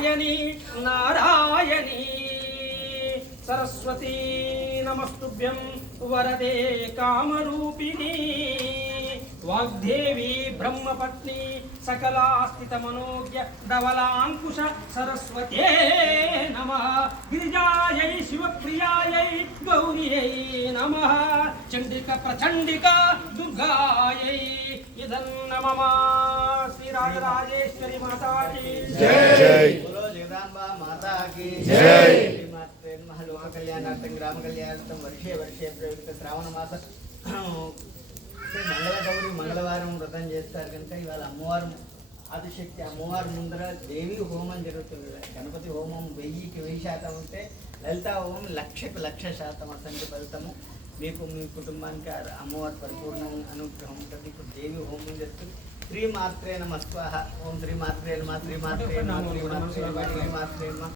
कात्यायनी नारायणी सरस्वती नमस्तुभ्यं वरदे कामरूपिणी वाग्देवी ब्रह्मपत्नी सकलास्थितमनोज्ञ धवलांकुश सरस्वत्यै नमः गिरिजायै शिवप्रियायै गौर्यै नमः चंडिका प्रचंडिका दुर्गायै इदन्नमः श्री राजराजेश्वरी माता की जय। बोलो जगदांबा माता की जय। लोक कल्याणार्थं ग्राम कल्याणार्थं वर्षे वर्षे प्रयुक्त శ్రావణ మాస మంగళ గౌరి మంగళవారం వ్రతం చేస్తారు కనుక ఇవాళ అమ్మవారు ఆదిశక్తి అమ్మవారి ముందర దేవి హోమం జరుగుతుంది. గణపతి హోమం 1000% ఉంటే లలితా హోమం 1,00,00,000% అసంఖ్య ఫలితము మీకు మీ కుటుంబానికి అమ్మవారి పరిపూర్ణ అనుగ్రహం ఉంటుంది. ఇప్పుడు దేవి హోమం చేస్తుంది. శ్రీమాత్రే నమః స్వాహ. ఓం శ్రీమాత్రే నమః శ్రీమాత్రే నమః శ్రీమాత్రే నమః శ్రీమాత్రే నమః